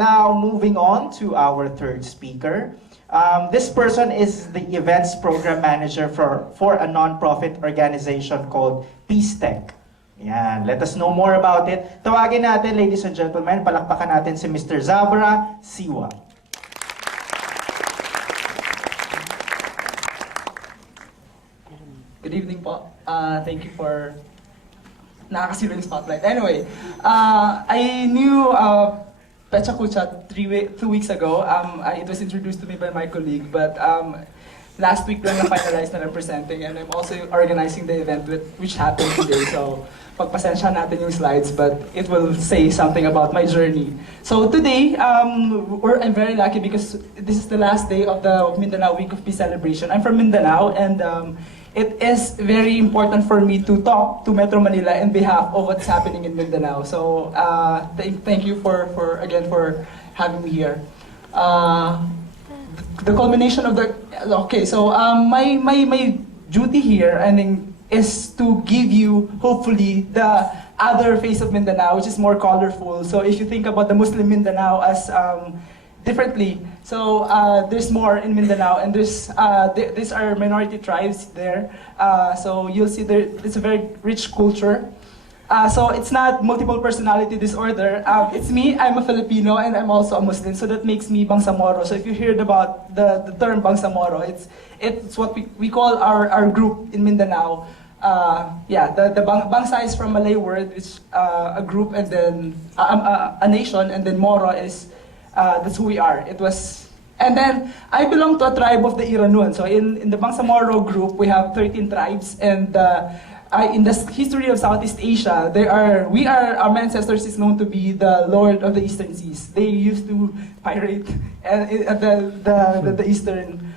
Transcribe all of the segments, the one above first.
Now, moving on to our third speaker. This person is the events program manager for a non-profit organization called Peace Tech. Yan, let us know more about it. Tawagin natin, ladies and gentlemen, palakpakan natin si Mr. Zabra Siwa. Good evening po. Thank you for nakakasiro yung spotlight. Anyway, I knew Pecha Kucha 2 weeks ago. It was introduced to me by my colleague, but last week lang na-finalize na I'm presenting, and I'm also organizing the event which happened today. So, pagpasensya natin yung slides, but it will say something about my journey. So today, I'm very lucky because this is the last day of the Mindanao Week of Peace celebration. I'm from Mindanao, and it is very important for me to talk to Metro Manila in behalf of what's happening in Mindanao. So thank you for having me here. The culmination of the my duty here, I think, is to give you hopefully the other face of Mindanao, which is more colorful. So if you think about the Muslim Mindanao as differently. So there's more in Mindanao, and these are minority tribes there. So you'll see it's a very rich culture. So it's not multiple personality disorder. It's me, I'm a Filipino, and I'm also a Muslim, so that makes me Bangsamoro. So if you heard about the term Bangsamoro, it's what we call our group in Mindanao. The Bangsa is from Malay word, which a group, and then a nation, and then Moro is that's who we are. And then I belong to a tribe of the Iranun. So in the Bangsamoro group, we have 13 tribes, and in the history of Southeast Asia, our ancestors is known to be the Lord of the Eastern Seas. They used to pirate the eastern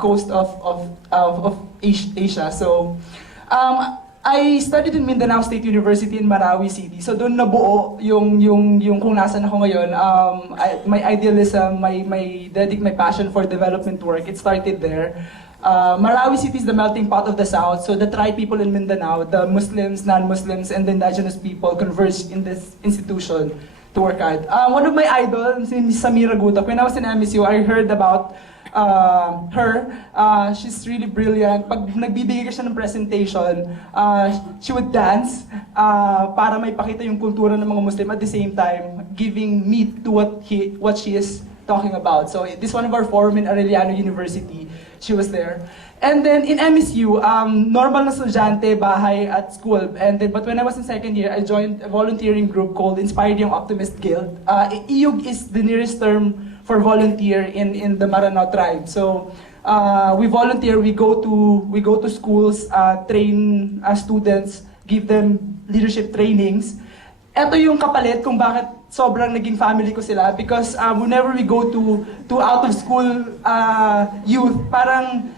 coast of Asia. So I studied in Mindanao State University in Marawi City. So doon nabuo yung kung nasan ako ngayon. My idealism, my passion for development work, it started there. Marawi City is the melting pot of the South. So the tribe people in Mindanao, the Muslims, non-Muslims, and the indigenous people converged in this institution to work hard. One of my idols, Ms. Samira Gutak, when I was in MSU, I heard about her. She's really brilliant. Pag nagbibigay ka siya ng presentation, she would dance para may pakita yung kultura ng mga Muslim, at the same time giving meat to what she is talking about. So this one of our forum in Arellano University, she was there. And then in MSU, normal na estudyante, bahay at school. But when I was in second year, I joined a volunteering group called Inspired Young Optimist Guild. Iyug is the nearest term for volunteer in the Maranao tribe. So we volunteer, we go to schools, train students, give them leadership trainings. Ito yung kapalit kung bakit sobrang naging family ko sila, because whenever we go to out of school youth, parang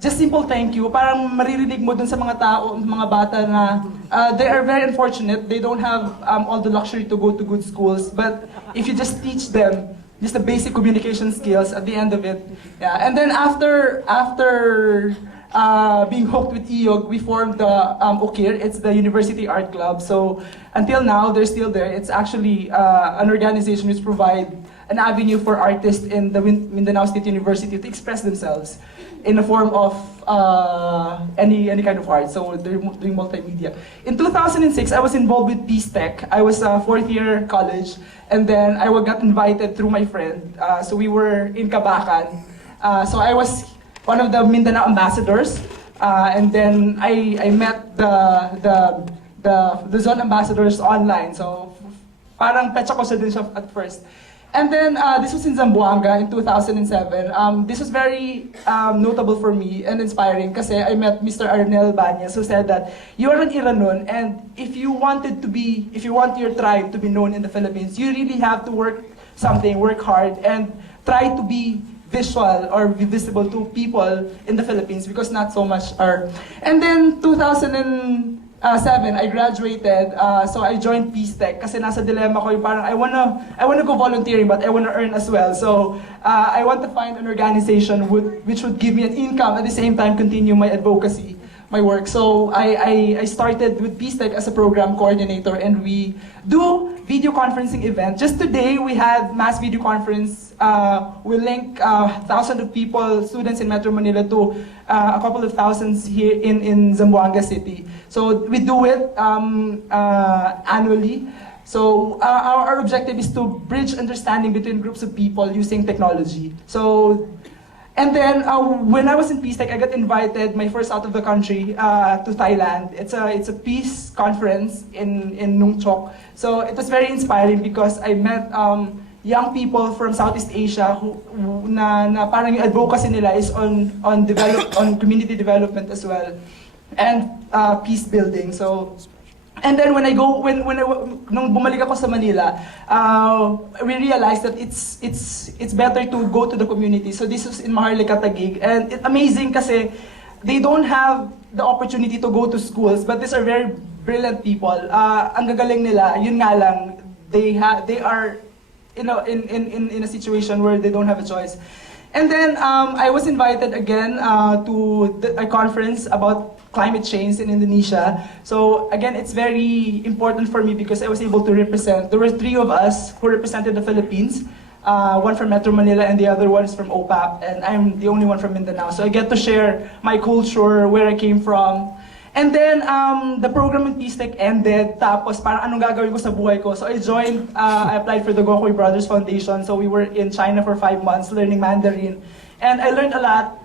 just simple thank you, parang maririnig mo dun sa mga tao, mga bata na they are very unfortunate, they don't have all the luxury to go to good schools, but if you just teach them just the basic communication skills at the end of it. Yeah. And then after being hooked with IYOG, we formed the UKIR. It's the University Art Club. So until now, they're still there. It's actually an organization which provides an avenue for artists in the Mindanao State University to express themselves in the form of any kind of art. So they're doing multimedia. In 2006, I was involved with Peace Tech. I was a fourth year college, and then I got invited through my friend. So we were in Kabakan. So I was one of the Mindanao ambassadors, and then I met the zone ambassadors online. So parang pecha ko siya din siya at first. And then this was in Zamboanga in 2007. This was very notable for me and inspiring kasi I met Mr. Arnel Banyas, who said that you are an Iranun, and if you want your tribe to be known in the Philippines, you really have to work hard, and try to be visual or visible to people in the Philippines, because not so much are. And then 2007, I graduated, so I joined Peace Tech kasi nasa dilemma ko yung parang I wanna go volunteering, but I wanna earn as well. So I want to find an organization which would give me an income, at the same time continue my advocacy, my work. So I started with Peace Tech as a program coordinator, and we do video conferencing event. Just today, we had mass video conference. We link thousands of people, students in Metro Manila, to a couple of thousands here in Zamboanga City. So we do it annually. So our objective is to bridge understanding between groups of people using technology. So, and then when I was in Peace Tech, I got invited, my first out of the country, to Thailand. It's a peace conference in Nung Chok. So it was very inspiring because I met young people from Southeast Asia who na parang yung advocacy nila is on community development as well, and peace building. So. And then when nung bumalik ako sa Manila, we realized that it's better to go to the community. So this was in Maharlika, Taguig, and it's amazing kasi they don't have the opportunity to go to schools, but these are very brilliant people. Ang gagaling nila, yun nga lang, they are in a situation where they don't have a choice. And then I was invited again to a conference about climate change in Indonesia. So again, it's very important for me because I was able to represent. There were 3 of us who represented the Philippines. One from Metro Manila and the other one is from OPAP, and I'm the only one from Mindanao. So I get to share my culture, where I came from. And then the program in Peace Tech ended, tapos parang anong gagawin ko sa buhay ko. So I joined, I applied for the Gokui Brothers Foundation. So we were in China for 5 months learning Mandarin. And I learned a lot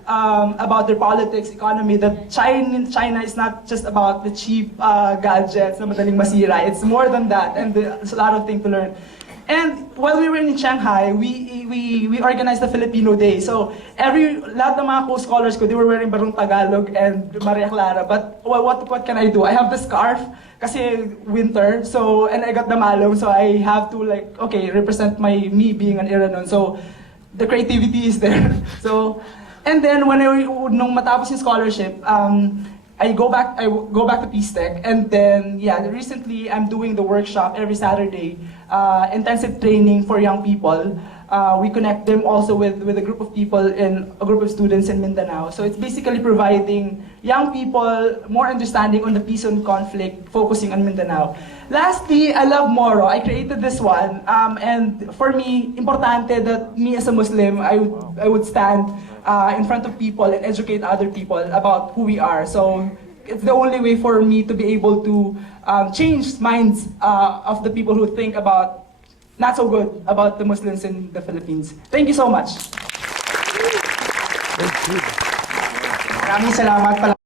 about their politics, economy, that China is not just about the cheap gadgets na madaling masira. It's more than that, and there's a lot of things to learn. And while we were in Shanghai, we organized the Filipino Day. So lahat ng mga co-scholars ko, they were wearing Barong Tagalog and Maria Clara. But what can I do? I have the scarf kasi winter. So, and I got the malong, so I have to represent me being an Iranon. So the creativity is there. So, and then nung matapos yung scholarship, I go back to Peace Tech, and then recently I'm doing the workshop every Saturday, intensive training for young people. We connect them also with a group of people in a group of students in Mindanao. So it's basically providing young people more understanding on the peace and conflict, focusing on Mindanao. Lastly, I love Moro. I created this one, and for me, importante that me as a Muslim, I would stand in front of people and educate other people about who we are. So it's the only way for me to be able to change minds of the people who think about not so good about the Muslims in the Philippines. Thank you so much. Maraming salamat pala.